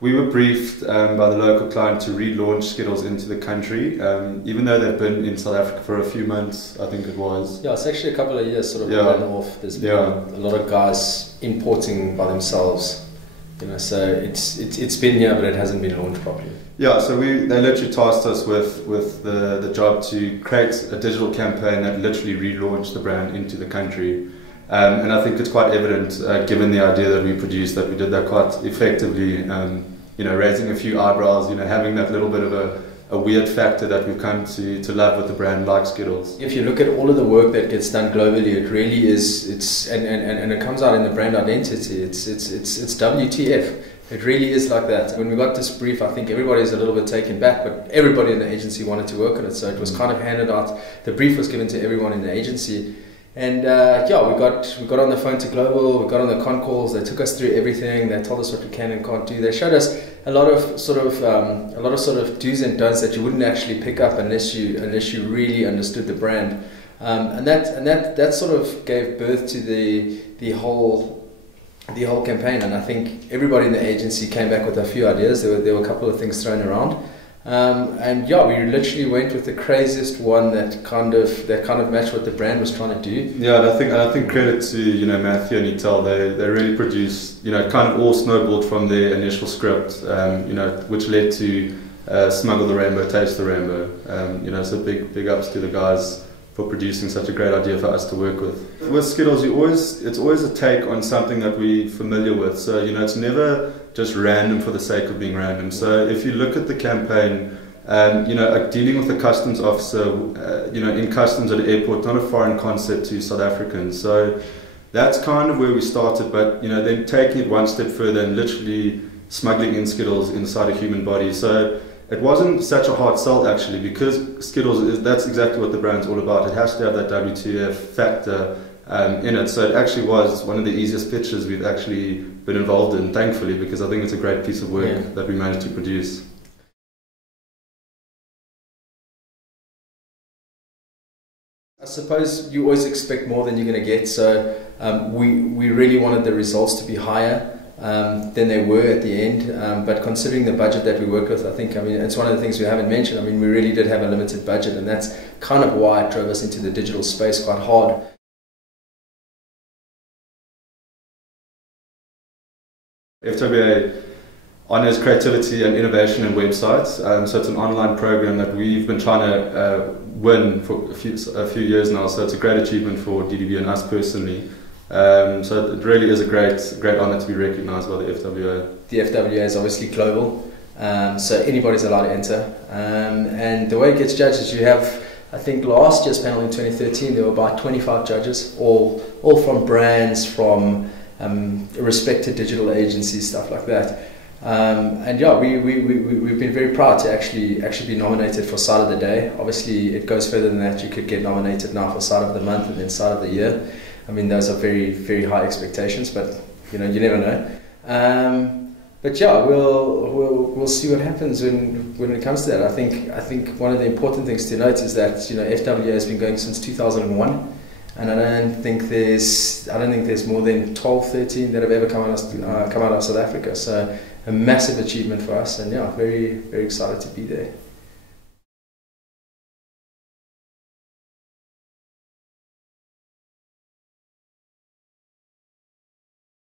We were briefed by the local client to relaunch Skittles into the country, even though they've been in South Africa for a few months, I think it was. Yeah, it's actually a couple of years sort of run off. There's been a lot of guys importing by themselves, so it's been here, but it hasn't been launched properly. Yeah, so they literally tasked us with the job to create a digital campaign that literally relaunched the brand into the country. And I think it's quite evident, given the idea that we produced, that we did that quite effectively. Raising a few eyebrows, having that little bit of a weird factor that we've come to love with the brand like Skittles. If you look at all of the work that gets done globally, it really is. And it comes out in the brand identity. It's WTF. It really is like that. When we got this brief, I think everybody's a little bit taken back, but everybody in the agency wanted to work on it. So it was kind of handed out. The brief was given to everyone in the agency. And we got on the phone to Global, we got on the con calls, they took us through everything, they told us what we can and can't do. They showed us a lot of sort of do's and don'ts that you wouldn't actually pick up unless you really understood the brand. And that sort of gave birth to the whole campaign, and I think everybody in the agency came back with a few ideas. There were a couple of things thrown around. We literally went with the craziest one that kind of matched what the brand was trying to do. Yeah, and I think credit to Matthew and Itel. They really produced, it kind of all snowballed from their initial script, which led to Smuggle the Rainbow, Taste the Rainbow. So big ups to the guys for producing such a great idea for us to work with. With Skittles, it's always a take on something that we're familiar with. So it's never just random for the sake of being random. So if you look at the campaign, dealing with a customs officer, in customs at an airport, not a foreign concept to South Africans. So that's kind of where we started. But then taking it one step further and literally smuggling in Skittles inside a human body. So it wasn't such a hard sell actually, because Skittles, that's exactly what the brand's all about. It has to have that WTF-factor in it. So it actually was one of the easiest pitches we've actually been involved in, thankfully, because I think it's a great piece of work that we managed to produce. I suppose you always expect more than you're going to get, so we really wanted the results to be higher than they were at the end, but considering the budget that we worked with, I think, it's one of the things we haven't mentioned. We really did have a limited budget, and that's kind of why it drove us into the digital space quite hard. FWA honours creativity and innovation in websites, so it's an online program that we've been trying to win for a few years now, so it's a great achievement for DDB and us personally. So it really is a great honour to be recognised by the FWA. The FWA is obviously global, so anybody's allowed to enter. And the way it gets judged is you have, I think last year's panel in 2013, there were about 25 judges, all from brands, from respected digital agencies, stuff like that. We've been very proud to actually be nominated for Site of the Day. Obviously, it goes further than that. You could get nominated now for Site of the Month and then Site of the Year. Those are very, very high expectations, but you never know. We'll see what happens when it comes to that. I think one of the important things to note is that FWA has been going since 2001. And I don't think there's more than 12, 13 that have ever come out of South Africa. So a massive achievement for us, and very, very excited to be there.